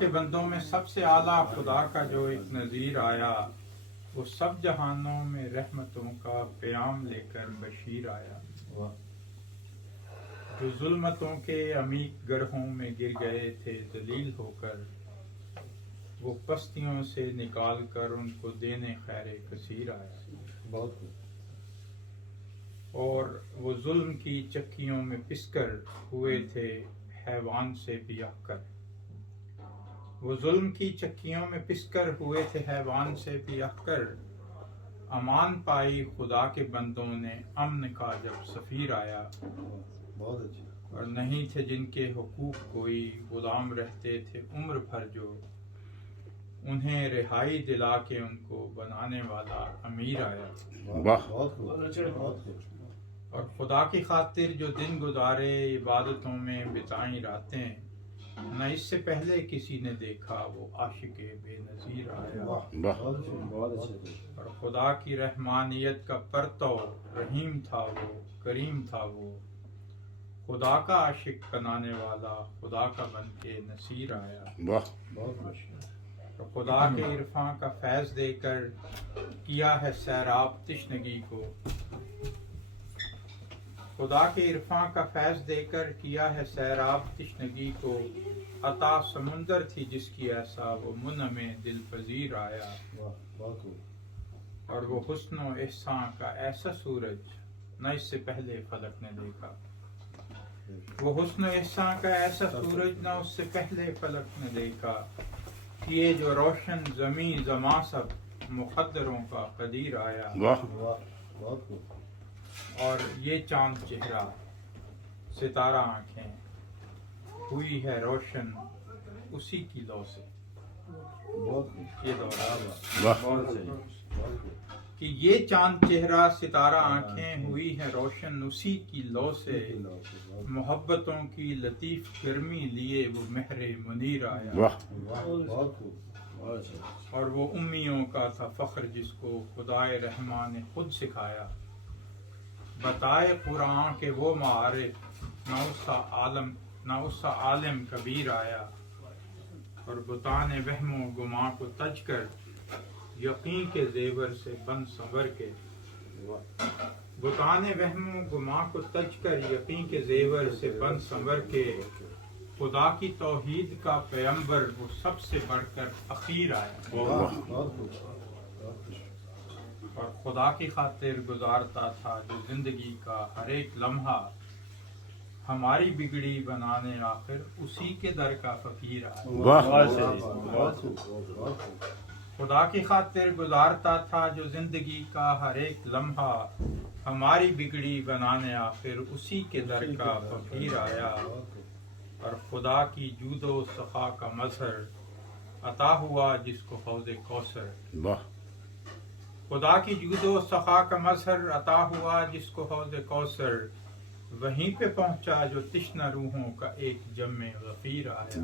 کے بندوں میں سب سے اعلیٰ خدا کا جو ایک نذیر آیا، وہ سب جہانوں میں رحمتوں کا پیام لے کر بشیر آیا، جو ظلمتوں کے عمیق گرہوں میں گر گئے تھے ذلیل ہو کر، وہ پستیوں سے نکال کر ان کو دینے خیر کثیر آیا، اور وہ ظلم کی چکیوں میں پس کر ہوئے تھے حیوان سے بھی احقر، وہ ظلم کی چکیوں میں پس کر ہوئے تھے حیوان سے بھی احقر، امان پائی خدا کے بندوں نے امن کا جب سفیر آیا، اور نہیں تھے جن کے حقوق کوئی غلام رہتے تھے عمر بھر جو، انہیں رہائی دلا کے ان کو بنانے والا امیر آیا، اور خدا کی خاطر جو دن گزارے عبادتوں میں بتائیں راتیں، نہ اس سے پہلے کسی نے دیکھا وہ عاشق بے نظیر آیا، اور خدا کی رحمانیت کا پرتو رحیم تھا وہ کریم تھا وہ، خدا کا عاشق بنانے والا خدا کا بن کے نصیر آیا، اور خدا کے عرفاں کا فیض دے کر کیا ہے سیراب تشنگی کو، خدا کے عرفاں کا فیض دے کر کیا ہے سیراب تشنگی کو، عطا سمندر تھی جس کی ایسا وہ منعم دل پذیر آیا، اور وہ حسن و احسان کا ایسا سورج نہ اس سے پہلے فلک نے دیکھا، وہ حسن و احسان کا ایسا سورج نہ اس سے پہلے فلک نے دیکھا، یہ جو روشن زمیں زماں سب مقدروں کا قدیر آیا، اور یہ چاند چہرہ ستارہ آنکھیں ہوئی ہے روشن اسی کی لو سے، یہ دوہراوا کہ یہ چاند چہرہ ستارہ آنکھیں ہوئی ہے روشن اسی کی لو سے، محبتوں کی لطیف گرمی لیے وہ مہر منیر آیا، اور وہ امیوں کا تھا فخر جس کو خدائے رحمان نے خود سکھایا، بتائے قرآن کے وہ معارف نہ اس سا عالم کبیر آیا، اور بتان وہم و گماں کو تج کر یقین کے زیور سے بن سنور کے، بتان وہم و گماں کو تج کر یقین کے زیور سے بن سنور کے، خدا کی توحید کا پیغمبر وہ سب سے بڑھ کر اخیر آیا، اور خدا کی خاطر گزارتا تھا جو زندگی کا ہر ایک لمحہ، ہماری بگڑی بنانے آخر اسی کے در کا فقیر آیا، خدا کی خاطر گزارتا تھا جو زندگی کا ہر ایک لمحہ، ہماری بگڑی بنانے آخر اسی کے در کا فقیر آیا، اور خدا کی جود و سخا کا مظہر عطا ہوا جس کو حوض کوثر، خدا کی جود و سخا کا مظہر عطا ہوا جس کو حوض کوثر، وہیں پہ پہنچا جو تشنہ روحوں کا ایک جم غفیر آیا،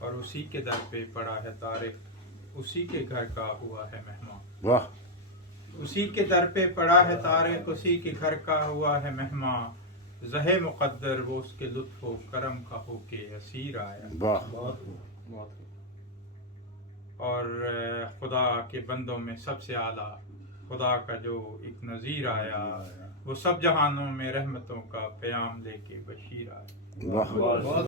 اور اسی کے در پہ پڑا ہے طارق اسی کے گھر کا ہوا ہے مہمان، اسی کے در پہ پڑا ہے طارق اسی کے گھر کا ہوا ہے مہمان، زہ مقدر وہ اس کے لطف و کرم کا ہو کے اسیر آیا، اور خدا کے بندوں میں سب سے اعلیٰ خدا کا جو ایک نذیر آیا، وہ سب جہانوں میں رحمتوں کا پیام لے کے بشیر آیا۔